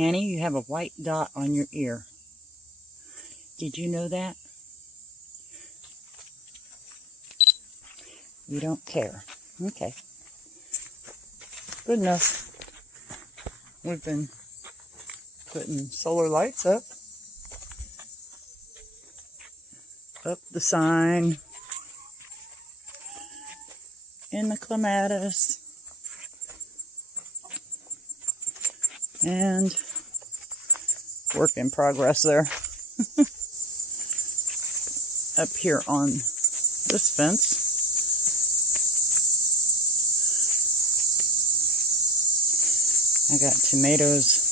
Annie, you have a white dot on your ear. Did you know that? You don't care. Okay. Good enough. We've been putting solar lights up the sign in the clematis, and work in progress there. Up here on this fence, I got tomatoes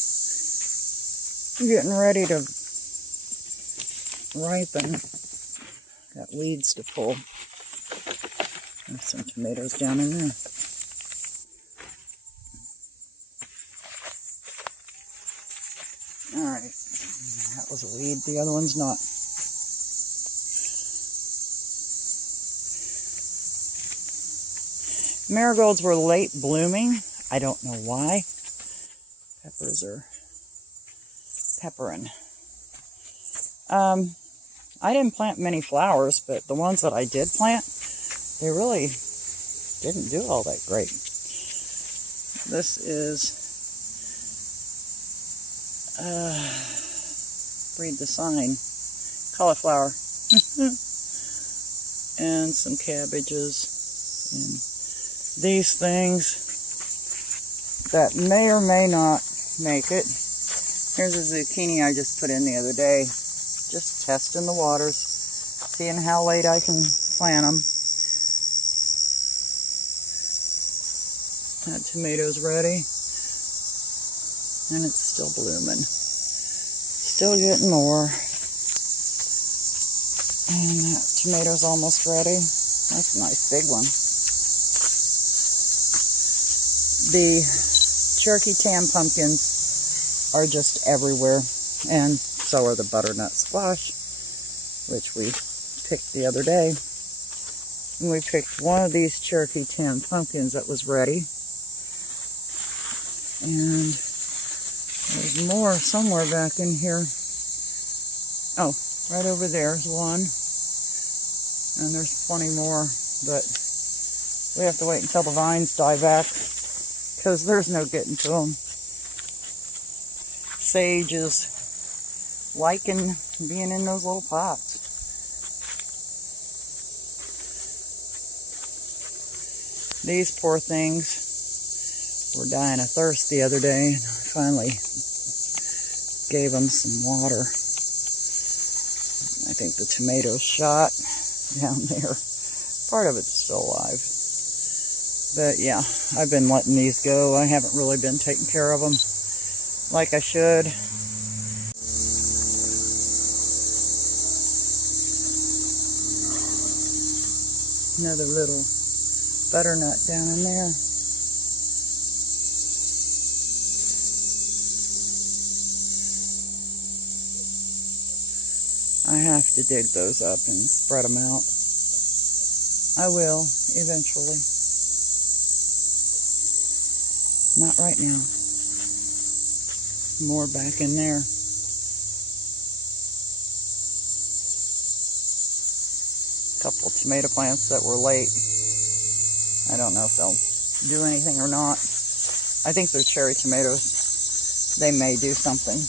getting ready to ripen. Got weeds to pull. There's some tomatoes down in there. Alright, that was a weed, the other one's not. Marigolds were late blooming. I don't know why. Peppers are peppering. I didn't plant many flowers, but the ones that I did plant, they really didn't do all that great. This is, read the sign, cauliflower, and some cabbages, and these things that may or may not make it. Here's a zucchini I just put in the other day. Just testing the waters, seeing how late I can plant them. That tomato's ready, and it's still blooming. Still getting more. And that tomato's almost ready. That's a nice big one. The Cherokee Tam pumpkins are just everywhere, and so are the butternut squash, which we picked the other day. And we picked one of these Cherokee Tam pumpkins that was ready. And there's more somewhere back in here. Oh, right over there's one. And there's plenty more, but we have to wait until the vines die back, because there's no getting to them. Sage is liking being in those little pots. These poor things were dying of thirst the other day, and I finally gave them some water. I think the tomatoes shot down there. Part of it's still alive. But yeah, I've been letting these go. I haven't really been taking care of them like I should. Another little butternut down in there. I have to dig those up and spread them out. I will, eventually. Not right now. More back in there. Couple tomato plants that were late. I don't know if they'll do anything or not. I think they're cherry tomatoes. They may do something.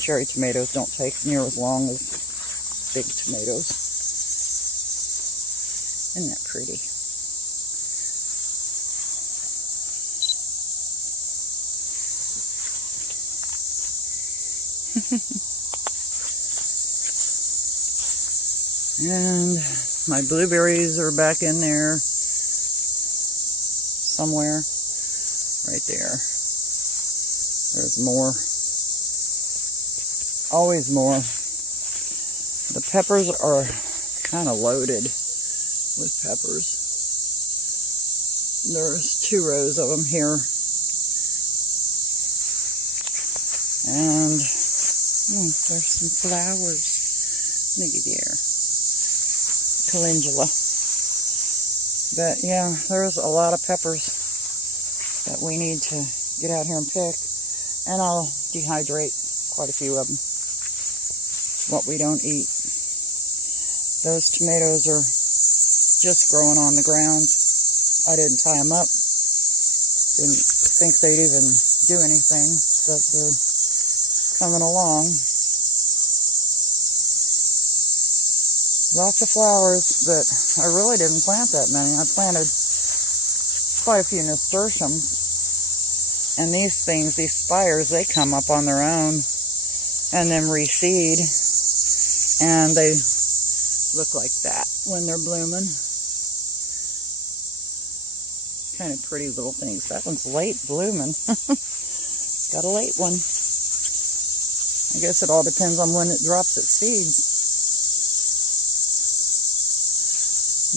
Cherry tomatoes don't take near as long as big tomatoes. Isn't that pretty? And my blueberries are back in there somewhere. Right there. There's more. Always more. The peppers are kind of loaded with peppers. There's 2 rows of them here. And there's some flowers. Maybe there. Calendula. But yeah, there's a lot of peppers that we need to get out here and pick. And I'll dehydrate quite a few of them. What we don't eat. Those tomatoes are just growing on the ground. I didn't tie them up. Didn't think they'd even do anything, but they're coming along. Lots of flowers, but I really didn't plant that many. I planted quite a few nasturtiums. And these things, these spires, they come up on their own and then reseed. And they look like that when they're blooming. Kind of pretty little things. That one's late blooming. Got a late one. I guess it all depends on when it drops its seeds.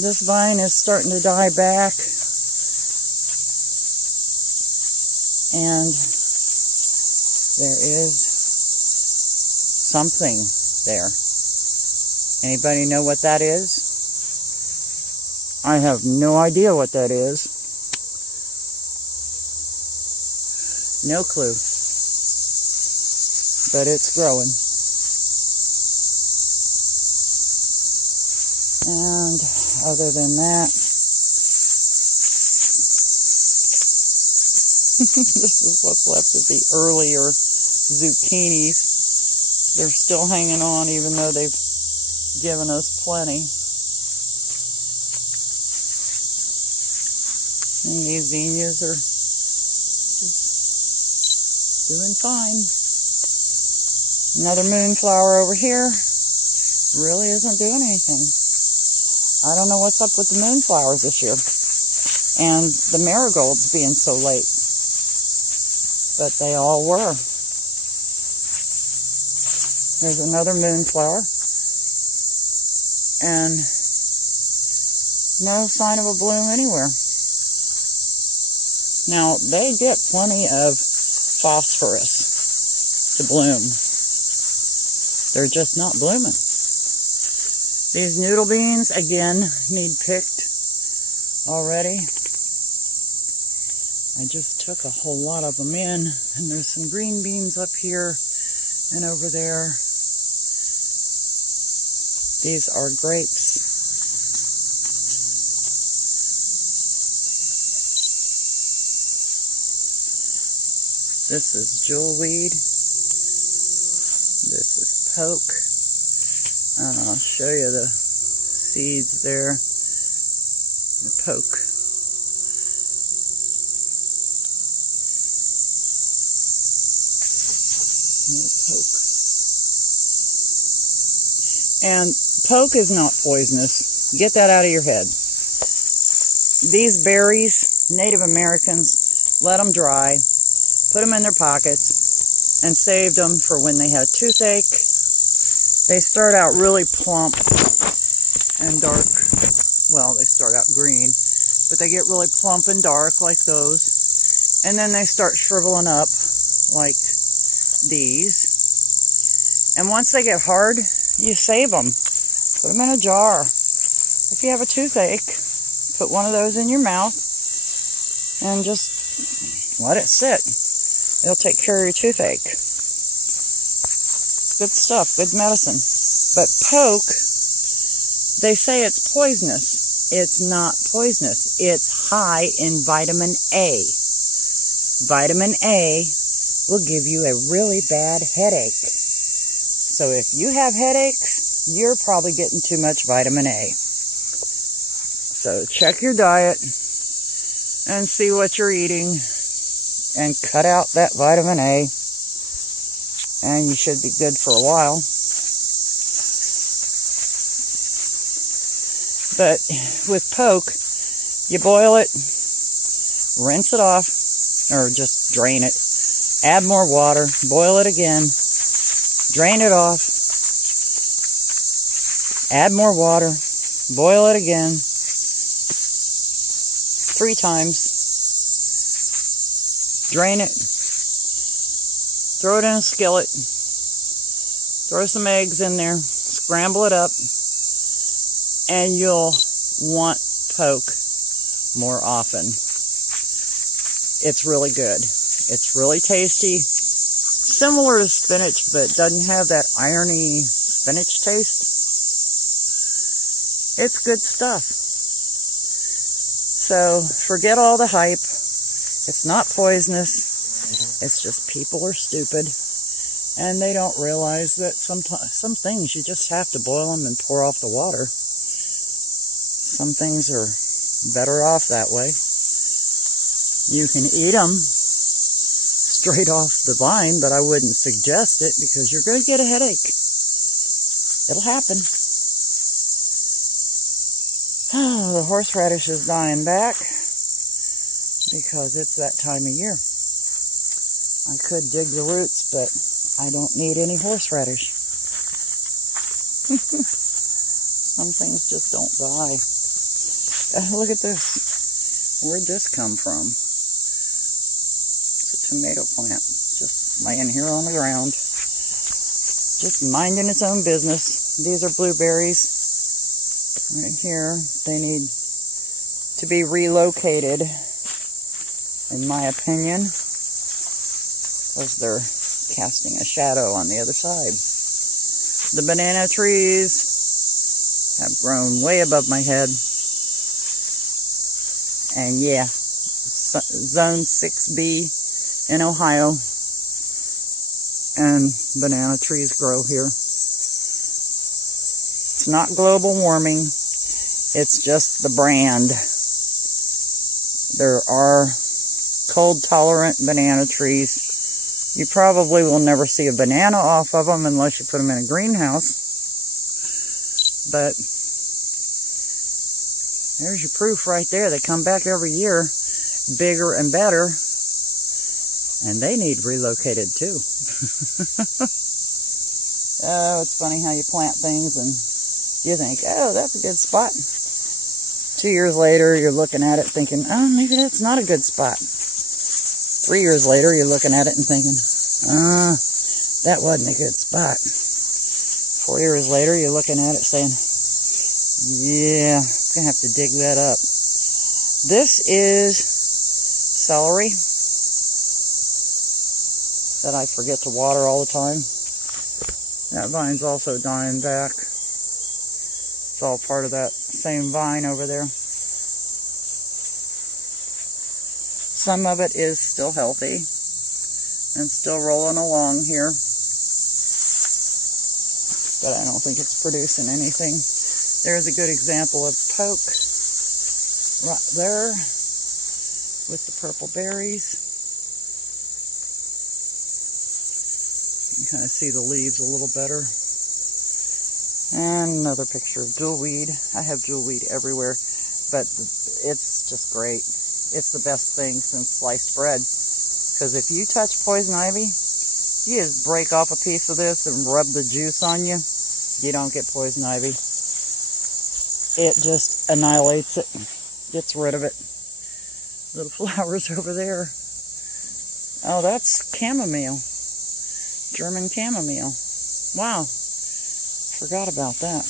This vine is starting to die back. And there is something there. Anybody know what that is? I have no idea what that is. No clue. But it's growing. And other than that, this is what's left of the earlier zucchinis. They're still hanging on even though they've given us plenty. And these zinnias are just doing fine. Another moonflower over here really isn't doing anything. I don't know what's up with the moonflowers this year. And the marigolds being so late. But they all were. There's another moonflower. And no sign of a bloom anywhere. Now, they get plenty of phosphorus to bloom. They're just not blooming. These noodle beans, again, need picked already. I just took a whole lot of them in, and there's some green beans up here and over there. These are grapes. This is jewelweed. This is poke. And I'll show you the seeds there. The poke. More poke. And poke is not poisonous. Get that out of your head. These berries, Native Americans let them dry, put them in their pockets, and saved them for when they had a toothache. They start out really plump and dark. Well, they start out green, but they get really plump and dark like those. And then they start shriveling up like these. And once they get hard, you save them. Put them in a jar. If you have a toothache, put one of those in your mouth and just let it sit. It'll take care of your toothache. Good stuff, good medicine. But poke, they say it's poisonous. It's not poisonous. It's high in vitamin A. Vitamin A will give you a really bad headache. So if you have headaches, you're probably getting too much vitamin A. So check your diet and see what you're eating and cut out that vitamin A. And you should be good for a while. But with poke, you boil it, rinse it off, or just drain it. Add more water, boil it again, drain it off, add more water, boil it again, 3 times, drain it, throw it in a skillet, throw some eggs in there, scramble it up, and you'll want poke more often. It's really good. It's really tasty. similar to spinach, but doesn't have that irony spinach taste. It's good stuff. So forget all the hype. It's not poisonous. It's just people are stupid. And they don't realize that some things you just have to boil them and pour off the water. Some things are better off that way. You can eat them straight off the vine, but I wouldn't suggest it because you're going to get a headache. It'll happen. The horseradish is dying back because it's that time of year. I could dig the roots, but I don't need any horseradish. Some things just don't die. Look at this. Where'd this come from? It's a tomato plant. Just laying here on the ground. Just minding its own business. These are blueberries. Right here. They need to be relocated, in my opinion, because they're casting a shadow on the other side. The banana trees have grown way above my head. And yeah, zone 6B in Ohio, and banana trees grow here. It's not global warming, it's just the brand. There are cold tolerant banana trees. You probably will never see a banana off of them unless you put them in a greenhouse. But there's your proof right there. They come back every year, bigger and better, and they need relocated too. Oh, it's funny how you plant things and you think, oh, that's a good spot. 2 years later, you're looking at it thinking, oh, maybe that's not a good spot. 3 years later, you're looking at it and thinking, that wasn't a good spot. 4 years later, you're looking at it saying, yeah, I'm going to have to dig that up. This is celery that I forget to water all the time. That vine's also dying back. It's all part of that same vine over there. Some of it is still healthy and still rolling along here. But I don't think it's producing anything. There's a good example of poke right there with the purple berries. You can kind of see the leaves a little better. And another picture of jewelweed. I have jewelweed everywhere, but it's just great. It's the best thing since sliced bread. Because if you touch poison ivy, you just break off a piece of this and rub the juice on you, you don't get poison ivy. It just annihilates it, gets rid of it. Little flowers over there. Oh, that's chamomile. German chamomile. Wow. Forgot about that.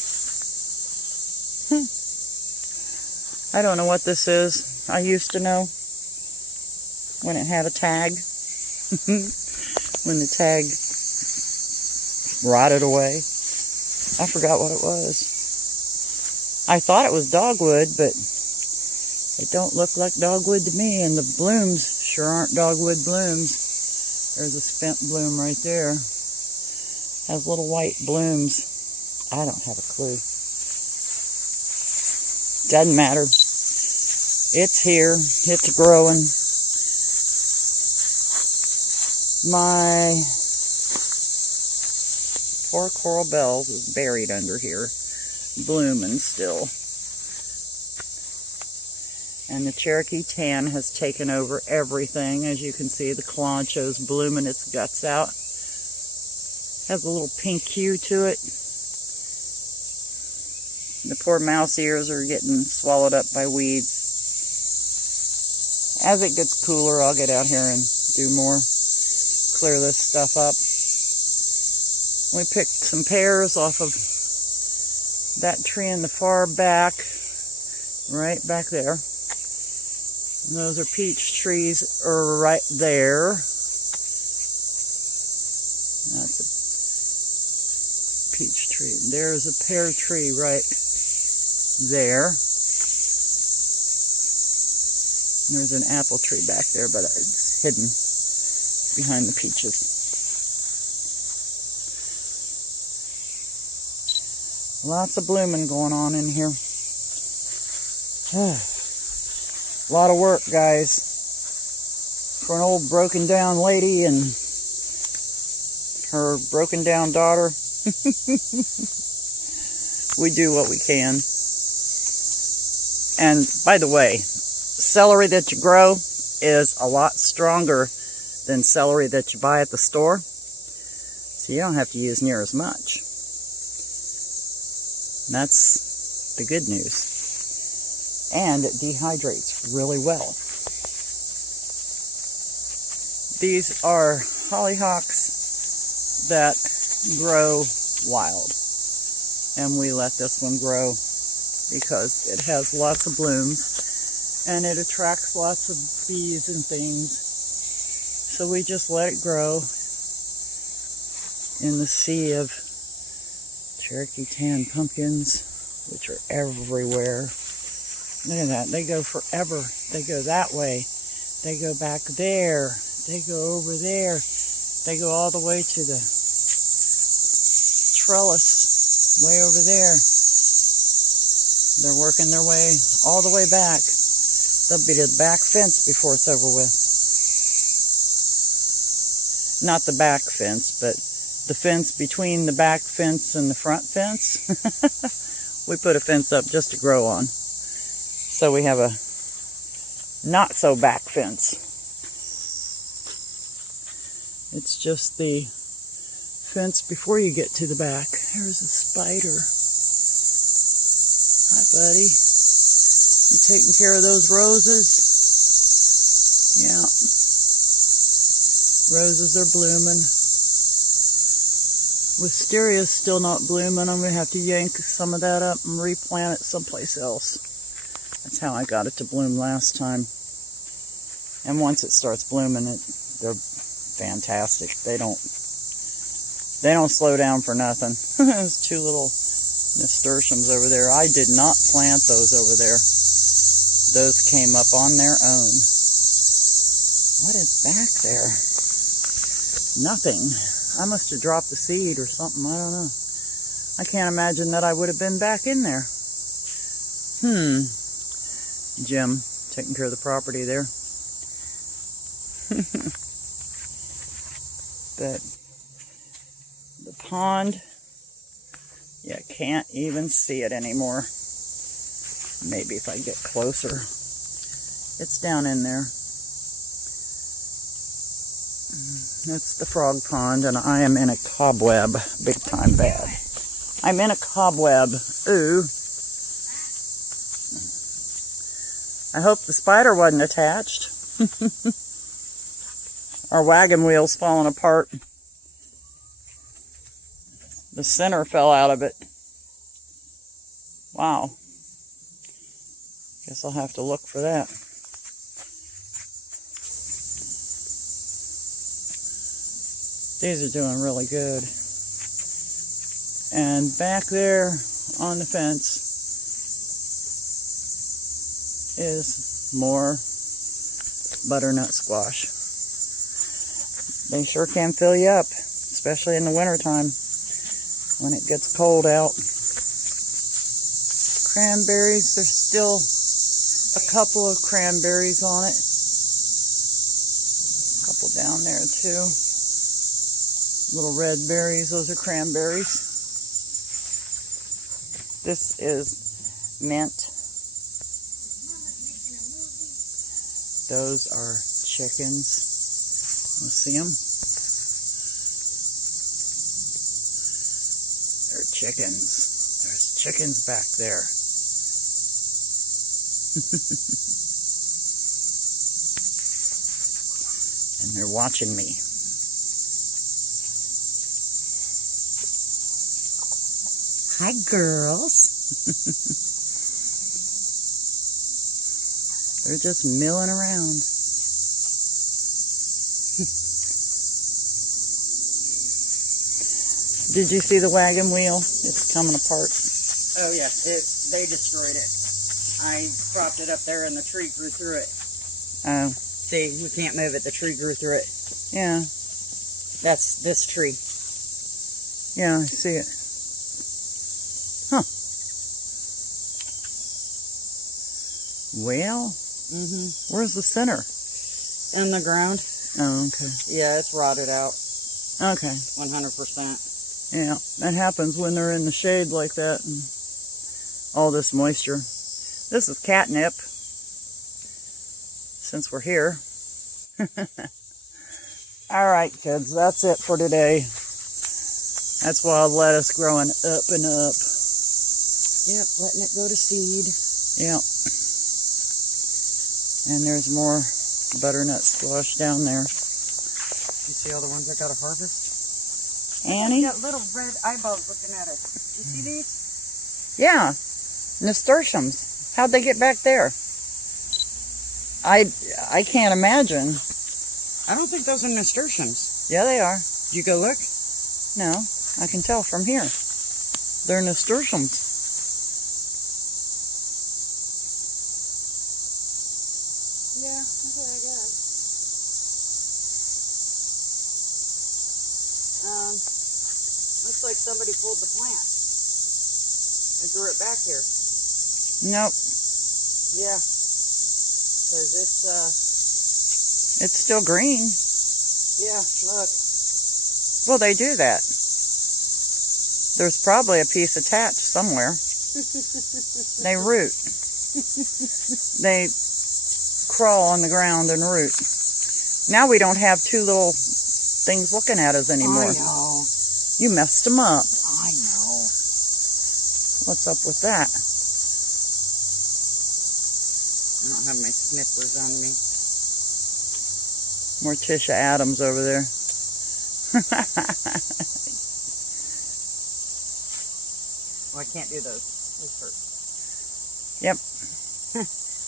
I don't know what this is. I used to know when it had a tag. When the tag rotted away. I forgot what it was. I thought it was dogwood, but it don't look like dogwood to me, and the blooms sure aren't dogwood blooms. There's a spent bloom right there. Has little white blooms. I don't have a clue. Doesn't matter. It's here. It's growing. My poor coral bells is buried under here, blooming still. And the Cherokee tan has taken over everything. As you can see, the Kalancho's blooming its guts out. Has a little pink hue to it. The poor mouse ears are getting swallowed up by weeds. As it gets cooler, I'll get out here and do more. Clear this stuff up. We picked some pears off of that tree in the far back, right back there. And those are peach trees right there. tree. There's a pear tree right there. And there's an apple tree back there, but it's hidden behind the peaches. Lots of blooming going on in here. A lot of work, guys. For an old broken down lady and her broken down daughter. We do what we can. And by the way, celery that you grow is a lot stronger than celery that you buy at the store. So you don't have to use near as much. And that's the good news. And it dehydrates really well. These are hollyhocks that grow wild. And we let this one grow because it has lots of blooms and it attracts lots of bees and things. So we just let it grow in the sea of Cherokee tan pumpkins, which are everywhere. Look at that. They go forever. They go that way. They go back there. They go over there. They go all the way to the trellis way over there. They're working their way all the way back. They'll be to the back fence before it's over with. Not the back fence, but the fence between the back fence and the front fence. We put a fence up just to grow on. So we have a not so back fence. It's just the fence before you get to the back. There's a spider. Hi, buddy. You taking care of those roses? Yeah. Roses are blooming. Wisteria's still not blooming. I'm going to have to yank some of that up and replant it someplace else. That's how I got it to bloom last time. And once it starts blooming, they're fantastic. They don't slow down for nothing. There's two little Nasturtioms over there. I did not plant those over there. Those came up on their own. What is back there? Nothing. I must have dropped the seed or something. I don't know. I can't imagine that I would have been back in there. Jim taking care of the property there. But the pond, you can't even see it anymore. Maybe if I get closer. It's down in there. That's the frog pond, and I am in a cobweb. Big time bad. I'm in a cobweb. Ooh. I hope the spider wasn't attached. Our wagon wheel's falling apart. The center fell out of it. Wow. Guess I'll have to look for that. These are doing really good. And back there on the fence is more butternut squash. They sure can fill you up, especially in the wintertime when it gets cold out. Cranberries, there's still a couple of cranberries on it. A couple down there too. Little red berries, those are cranberries. This is mint. Those are chickens. Want to see them? They're chickens. There's chickens back there. And they're watching me. Hi, girls. They're just milling around. Did you see the wagon wheel? It's coming apart. Oh yeah, they destroyed it. I propped it up there and the tree grew through it. Oh. See, we can't move it. The tree grew through it. Yeah. That's this tree. Yeah, I see it. Huh. Well, where's the center? In the ground. Oh, okay. Yeah, it's rotted out. Okay. 100%. Yeah, that happens when they're in the shade like that and all this moisture. This is catnip, since we're here. All right, kids, that's it for today. That's wild lettuce growing up and up. Yep, letting it go to seed. Yep. And there's more butternut squash down there. You see all the ones I got to harvest? Annie? We got little red eyeballs looking at us. You see these? Yeah. Nasturtioms. How'd they get back there? I can't imagine. I don't think those are nasturtiums. Yeah, they are. You go look? No, I can tell from here. They're nasturtiums. Yeah, okay, I guess. Looks like somebody pulled the plant and threw it back here. Nope. Yeah. Because It's still green. yeah, look. Well, they do that. There's probably a piece attached somewhere. They root. They crawl on the ground and root. Now we don't have two little things looking at us anymore. I know. You messed them up. I know. What's up with that? I don't have my snippers on me. Morticia Adams over there. Well, I can't do those. Those hurt. Yep.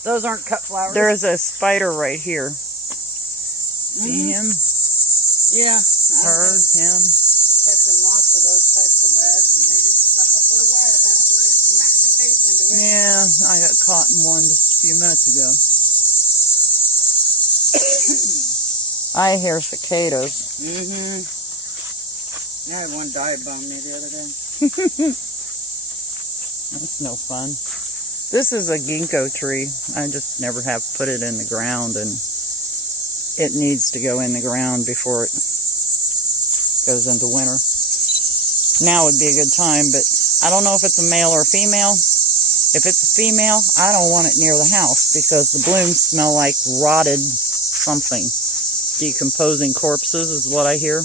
Those aren't cut flowers. There's a spider right here. See him? Yeah. Her, him. Catching lots of those types of webs, and they just suck up their web after it smacked my face into it. Yeah, I got caught in one just a few minutes ago. I hear cicadas. I had one dive bomb me the other day. That's no fun. This is a ginkgo tree. I just never have put it in the ground, and it needs to go in the ground before it goes into winter. Now would be a good time, but I don't know if it's a male or female. If it's a female, I don't want it near the house because the blooms smell like rotted something. Decomposing corpses is what I hear.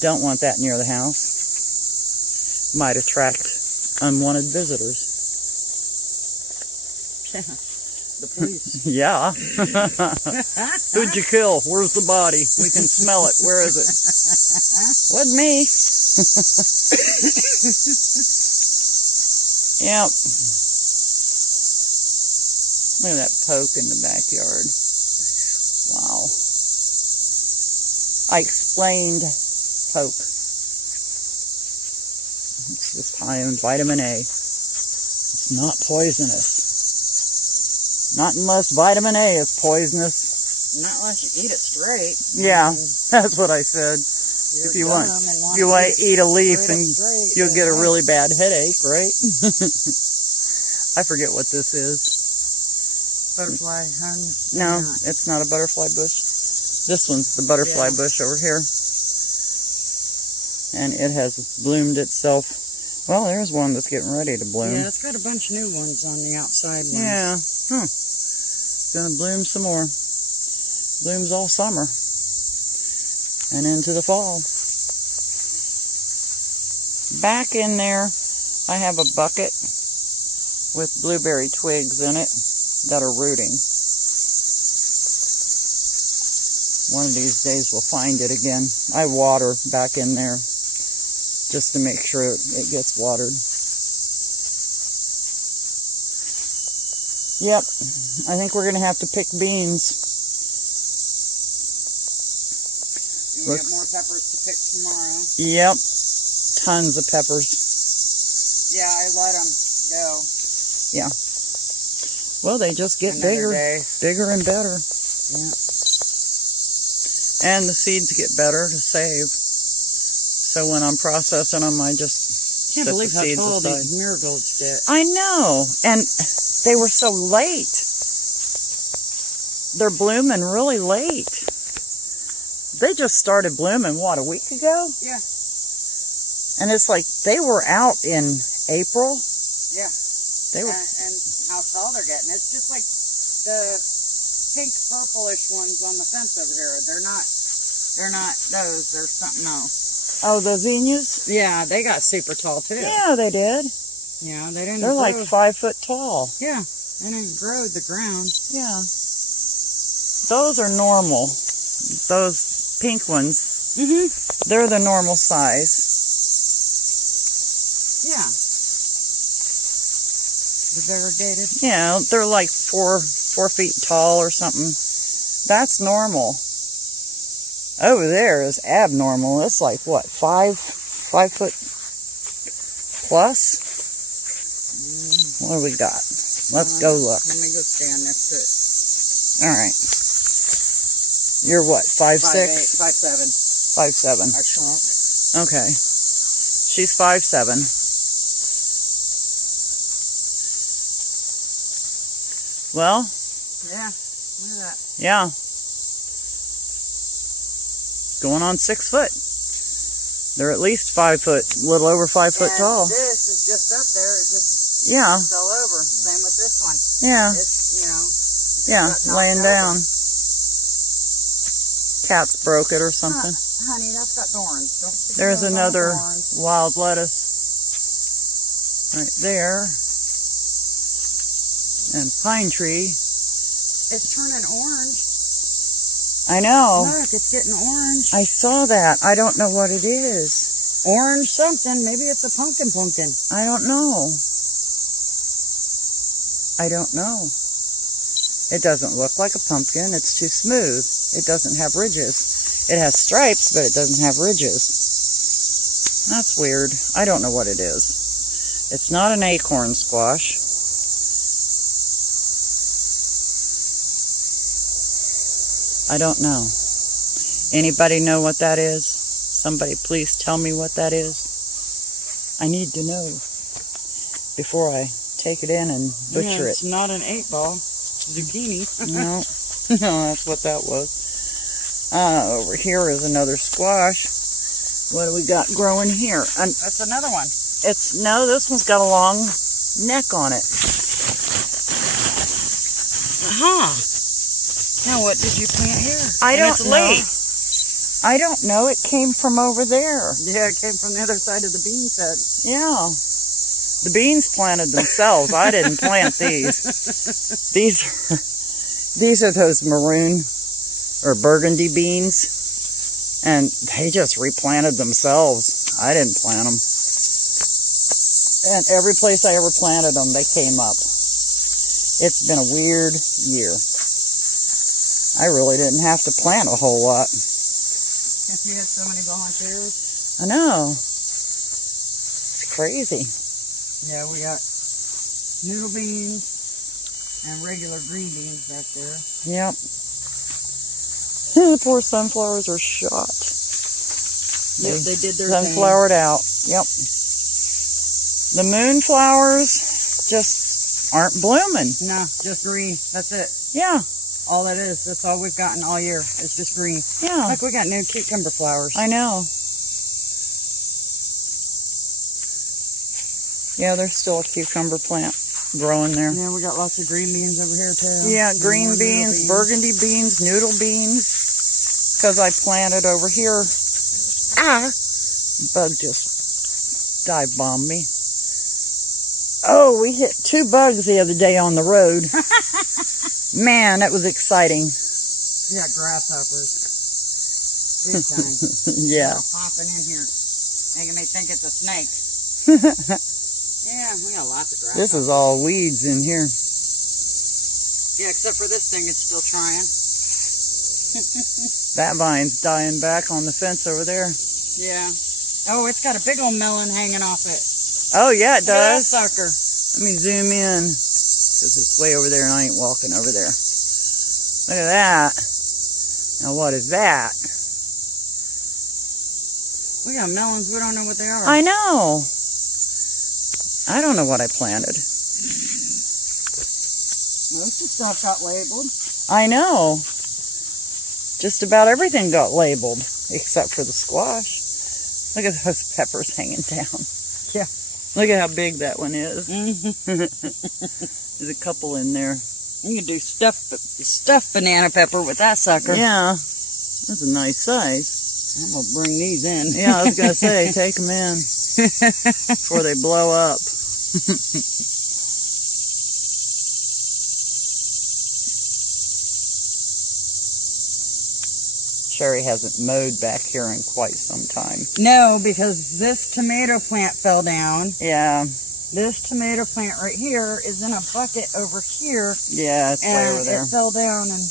Don't want that near the house. Might attract unwanted visitors. The police. Yeah. Who'd you kill? Where's the body? We can smell it. Where is it? Wasn't me. Yep. Look at that poke in the backyard. Wow. I explained poke. It's just high in vitamin A. It's not poisonous. Not unless vitamin A is poisonous. Not unless you eat it straight. Yeah, that's what I said. If you want to eat a leaf and you'll get a really bad headache, right? I forget what this is. Butterfly, hun? No, it's not a butterfly bush. This one's the butterfly bush over here. And it has bloomed itself. Well, there's one that's getting ready to bloom. Yeah, it's got a bunch of new ones on the outside ones. Yeah. It's going to bloom some more. Blooms all summer. And into the fall. Back in there, I have a bucket with blueberry twigs in it that are rooting. One of these days we'll find it again. I water back in there just to make sure it gets watered. Yep, I think we're going to have to pick beans. We got more peppers to pick tomorrow. Yep, tons of peppers. Yeah, I let them go. Yeah. Well, they just get Another day. bigger and better. Yeah. And the seeds get better to save. So when I'm processing them, I just Can't set believe the how seeds tall aside. these marigolds get. I know. And they were so late. They're blooming really late. They just started blooming, what, a week ago? Yeah. And it's like they were out in April. Yeah. They were. And how tall they're getting. It's just like the pink purplish ones on the fence over here. They're not those. They're something else. Oh, the zinnias? Yeah, they got super tall too. Yeah, they did. Yeah, they didn't They're grow. like 5 foot tall. Yeah, they didn't grow the ground. Yeah. Those are normal. Those pink ones, they're the normal size. Yeah. The variegated. Yeah, they're like 4 feet tall or something. That's normal. Over there is abnormal. It's like what, 5 foot plus? What do we got? Let's go look. Let me go stand next to it. All right. You're what, 5'6"? 5'7". 5'7". I shrunk. Okay. She's 5'7". Well, Yeah, look at that. yeah. Going on 6 foot. They're at least 5 foot, a little over 5 foot And tall. this is just up there. It just Yeah, fell over. Same with this one. yeah, It's, it yeah, got knocked laying over. down. Cats broke it or something. Honey, that's got thorns. Don't stick There's those on the another thorns. wild lettuce right there. And pine tree. It's turning orange. I know. Look, it's getting orange. I saw that. I don't know what it is. Orange something. Maybe it's a pumpkin. I don't know. I don't know. It doesn't look like a pumpkin. It's too smooth. It doesn't have ridges. It has stripes, but it doesn't have ridges. That's weird. I don't know what it is. It's not an acorn squash. I don't know. Anybody know what that is? Somebody please tell me what that is. I need to know before I take it in and butcher It's it. not an 8-ball. Zucchini. No, no, that's what that was. Over here is another squash. What do we got growing here? That's another one. No, this one's got a long neck on it. Huh. Now, what did you plant here? I And don't it's know. late. I don't know. It came from over there. Yeah, it came from the other side of the bean bed. Yeah. The beans planted themselves. I didn't plant these. These are those maroon or burgundy beans, and they just replanted themselves. I didn't plant them. And every place I ever planted them, they came up. It's been a weird year. I really didn't have to plant a whole lot. Because you had so many volunteers. I know. It's crazy. Yeah, we got noodle beans and regular green beans back there. Yep. The poor sunflowers are shot. Yep, they did their thing. Sunflowered out. Yep. The moonflowers just aren't blooming. No, just green. That's it. Yeah. All it is. That's all we've gotten all year. It's just green. Yeah. Look, we got new cucumber flowers. I know. Yeah, there's still a cucumber plant growing there. Yeah, we got lots of green beans over here too. Yeah, And green more beans, noodle burgundy beans, noodle beans. Because I planted over here. Bug just dive bombed me. Oh, we hit 2 bugs the other day on the road. Man, that was exciting. Yeah, grasshoppers. Big time. Yeah. They're popping in here, making me think it's a snake. Yeah, we got lots of grasshoppers. This is all weeds in here. Yeah, except for this thing is still trying. That vine's dying back on the fence over there. Yeah. Oh, it's got a big old melon hanging off it. Oh, yeah, it Look at that does. sucker. Let me zoom in, because it's way over there and I ain't walking over there. Look at that. Now, what is that? We got melons, we don't know what they are. I know. I don't know what I planted. Most of the stuff got labeled. I know. Just about everything got labeled, except for the squash. Look at those peppers hanging down. Yeah. Look at how big that one is. Mm-hmm. There's a couple in there. You can do stuffed banana pepper with that sucker. Yeah. That's a nice size. I'm going to bring these in. Yeah, I was going to say, take them in before they blow up. Sherry hasn't mowed back here in quite some time. No, because this tomato plant fell down. Yeah. This tomato plant right here is in a bucket over here. Yeah, it's way over And there. it fell down and...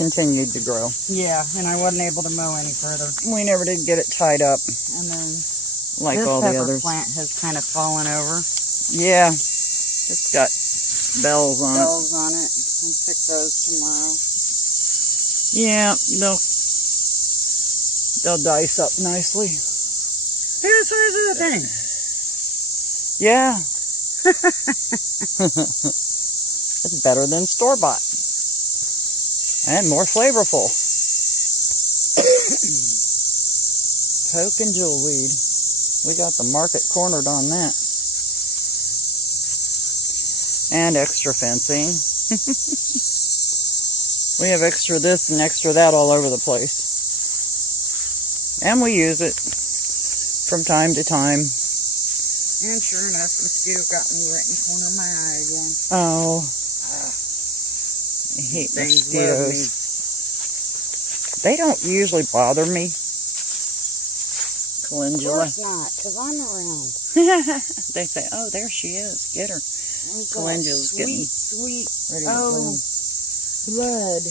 Continued to grow. Yeah, and I wasn't able to mow any further. We never did get it tied up And then like this all the pepper others. plant has kind of fallen over. Yeah. It's got bells on Bells on it. I'll pick those tomorrow. it. Yeah, they'll dice up nicely. Hey, the size of that thing. Yeah. It's better than store-bought. And more flavorful. Poke and jewelweed. We got the market cornered on that. And extra fencing. We have extra this and extra that all over the place. And we use it from time to time. And sure enough, mosquito got me right in the corner of my eye again. Oh. I hate Things love me. mosquitoes. They don't usually bother me. Of Calendula. course not, because I'm around. They say, oh, there she is. Get her. There's Calendula's that getting sweet, ready to bloom. blood.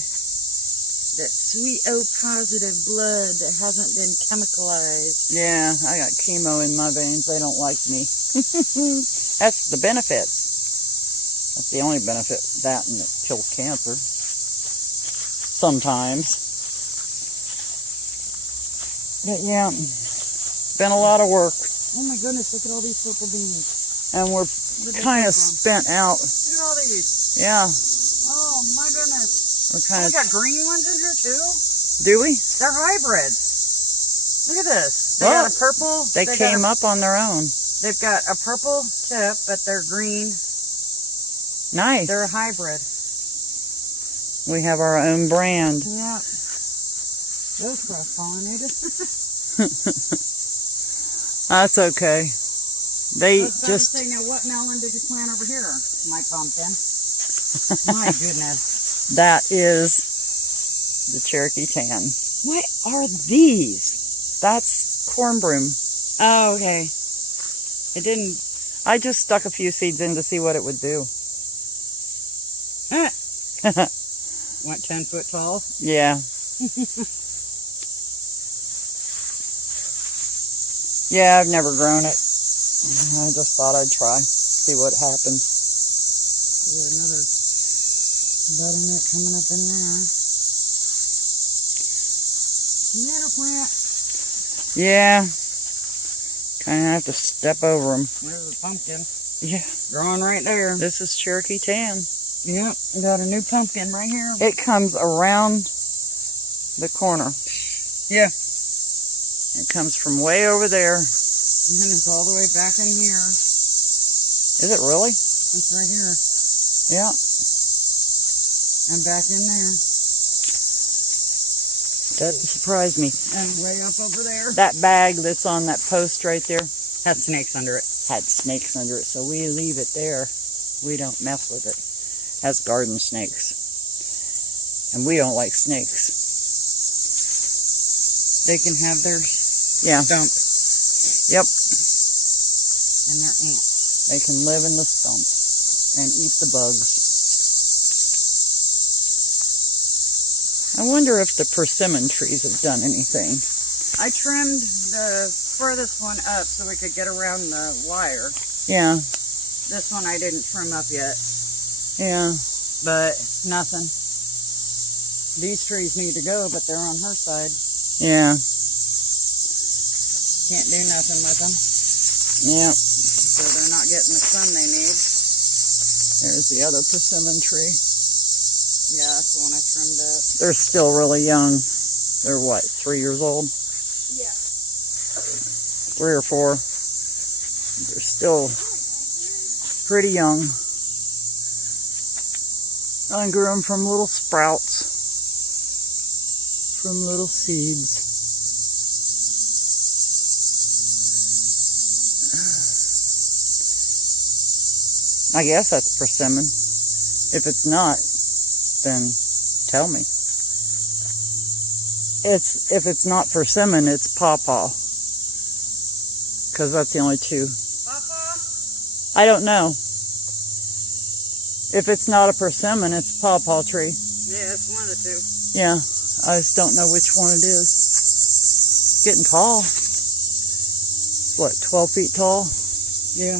That sweet O positive blood that hasn't been chemicalized. Yeah, I got chemo in my veins. They don't like me. That's the benefits. That's the only benefit. That and it kills cancer. Sometimes. But yeah, it's been a lot of work. Oh my goodness, look at all these purple beans. And we're kind of spent out. Look at all these. Yeah, Oh my goodness. we're Oh, kind we got green ones in here too? of. Do we? They're hybrids. Look at this. They Well, got a purple. They came up on their own. They've got a purple tip, but they're green. Nice. They're a hybrid. We have our own brand. Yeah. Those cross-pollinated. That's okay. They I was about just. to say, now what melon did you plant over here? My pumpkin. My goodness. That is the Cherokee Tan. What are these? That's corn broom. Oh, okay. It didn't... I just stuck a few seeds in to see what it would do. What, 10 foot tall? Yeah. Yeah, I've never grown it. I just thought I'd try, see what happens. Yeah, another butternut coming up in there. Tomato plant. Yeah. Kind of have to step over them. There's a pumpkin. Yeah. Growing right there. This is Cherokee Tan. Yep, got a new pumpkin right here. It comes around the corner. Yeah. It comes from way over there. And then it's all the way back in here. Is it really? It's right here. Yeah. And back in there. Doesn't surprise me. And way up over there. That bag that's on that post right there Has snakes under it. had snakes under it, so we leave it there. We don't mess with it. Has garden snakes. And we don't like snakes. They can have their Yeah. stump Yep. and their ants. They can live in the stump and eat the bugs. I wonder if the persimmon trees have done anything. I trimmed the furthest one up so we could get around the wire. Yeah. This one I didn't trim up yet. Yeah. But nothing. These trees need to go, but they're on her side. Yeah. Can't do nothing with them. Yeah. So they're not getting the sun they need. There's the other persimmon tree. Yeah, that's the one I trimmed up. They're still really young. They're what, 3 years old? Yeah. 3 or 4. They're still pretty young. I grew them from little sprouts, from little seeds. I guess that's persimmon. If it's not, then tell me. If it's not persimmon, it's pawpaw. Because that's the only two. Pawpaw? I don't know. If it's not a persimmon, it's a pawpaw tree. Yeah, it's one of the two. Yeah, I just don't know which one it is. It's getting tall. What, 12 feet tall? Yeah.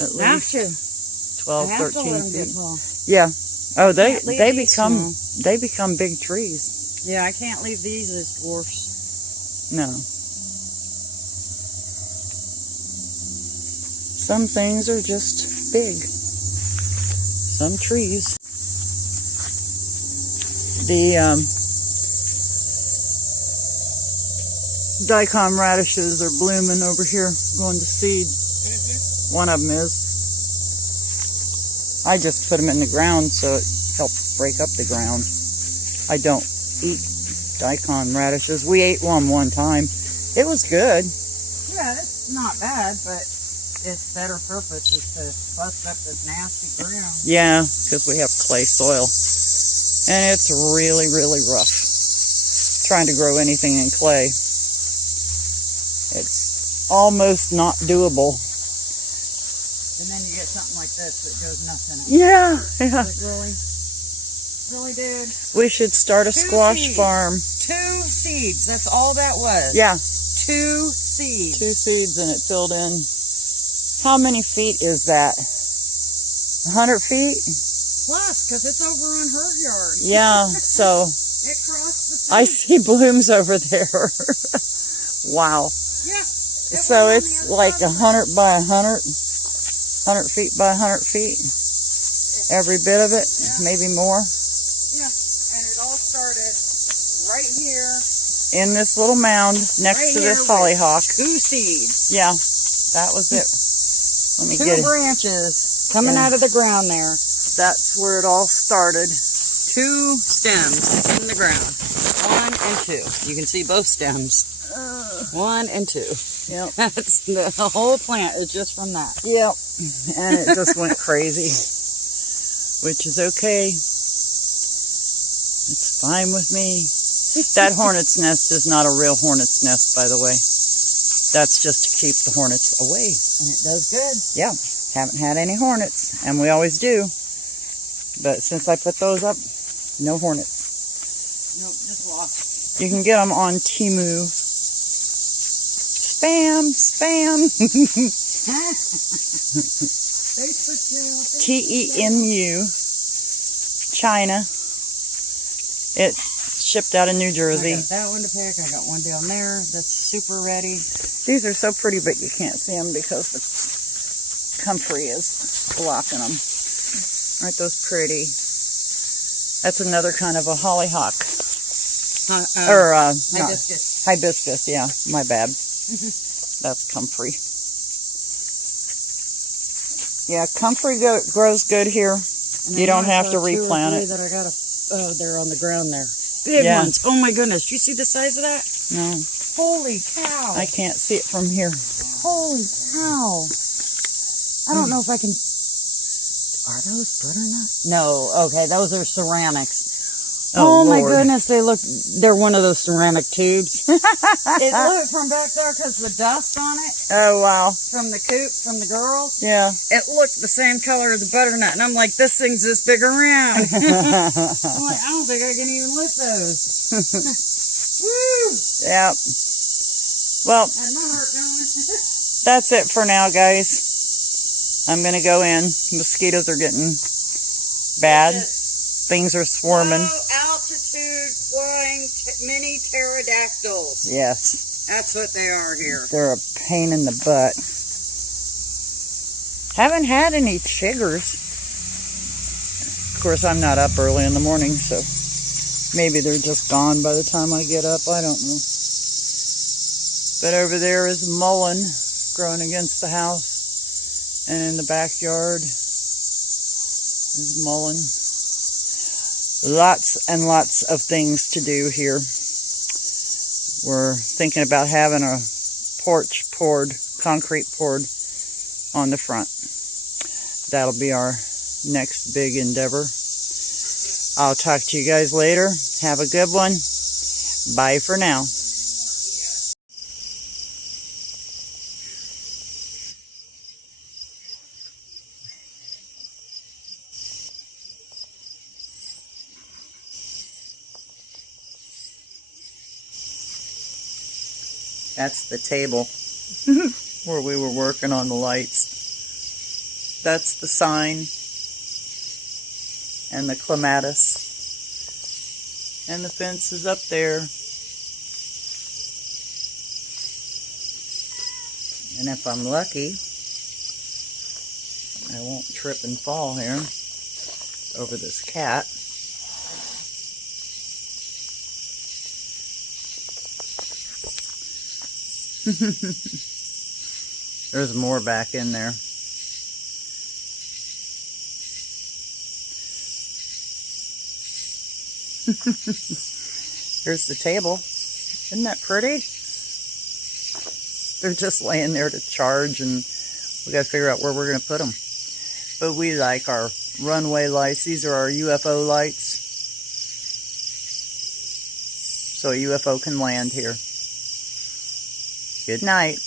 At Have least to. 12, I have 13 to let them feet. get tall. Yeah. Oh, Can't leave they these become big trees. Yeah, I can't leave these as dwarfs. No. Some things are just big. Some trees. The daikon radishes are blooming over here, going to seed. One of them is. I just put them in the ground so it helps break up the ground. I don't eat daikon radishes. We ate one time. It was good. Yeah, it's not bad, but its better purpose is to bust up this nasty ground. Yeah, because we have clay soil. And it's really, really rough trying to grow anything in clay. It's almost not doable. And then you get something like this that goes nuts in it. Yeah, yeah. Like, really? Really, dude? We should start a 2 squash seeds. farm. 2 seeds. That's all that was. Yeah. 2 seeds. 2 seeds and it filled in. How many feet is that? 100 feet? Plus, because it's over on her yard. Yeah, so It crossed the sea. I see blooms over there. Wow. Yeah. So it's like 100 by 100, 100 feet by 100 feet. Every bit of it, maybe more. Yeah, and it all started right here. In this little mound next to this hollyhock. 2 seeds. Yeah, that was it. Let me 2 get it. branches coming out of the ground there. That's where it all started. 2 stems in the ground. 1 and 2. You can see both stems. 1 and 2. Yep. That's the whole plant is just from that. Yep. And it just went crazy, which is okay. It's fine with me. That hornet's nest is not a real hornet's nest, by the way. That's just to keep the hornets away. And it does good. Yeah. Haven't had any hornets, and we always do. But since I put those up, no hornets. Nope, just lost. You can get them on Temu. Spam, spam. Temu, China. It shipped out of New Jersey. I got that one to pick. I got one down there that's super ready. These are so pretty, but you can't see them because the comfrey is blocking them. Aren't those pretty? That's another kind of a hollyhock. Hibiscus. Hibiscus, yeah, my bad. That's comfrey. Yeah, comfrey grows good here. You don't have to replant it. That I got they're on the ground there. Big ones. Oh my goodness. Do you see the size of that? No. Holy cow. I can't see it from here. Holy cow. I don't know if I can. Are those butternuts? No. Okay, those are ceramics. Oh my goodness, they're one of those ceramic tubes. It looked from back there because the dust on it. Oh, wow. From the coop, from the girls. Yeah. It looked the same color as a butternut. And I'm like, this thing's this big around. I'm like, I don't think I can even lift those. Woo! Yeah. Well, Had my heart going. that's it for now, guys. I'm going to go in. Mosquitoes are getting bad. Things are swarming. Low altitude flying mini pterodactyls. Yes. That's what they are here. They're a pain in the butt. Haven't had any chiggers. Of course, I'm not up early in the morning, so maybe they're just gone by the time I get up. I don't know. But over there is mullein growing against the house. And in the backyard is mullein. Lots and lots of things to do here. We're thinking about having a porch poured, concrete poured on the front. That'll be our next big endeavor. I'll talk to you guys later. Have a good one. Bye for now. That's the table where we were working on the lights. That's the sign and the clematis. And the fence is up there. And if I'm lucky, I won't trip and fall here over this cat. There's more back in there. Here's the table. Isn't that pretty? They're just laying there to charge, and we got to figure out where we're going to put them. But we like our runway lights. These are our UFO lights. So a UFO can land here. Good night.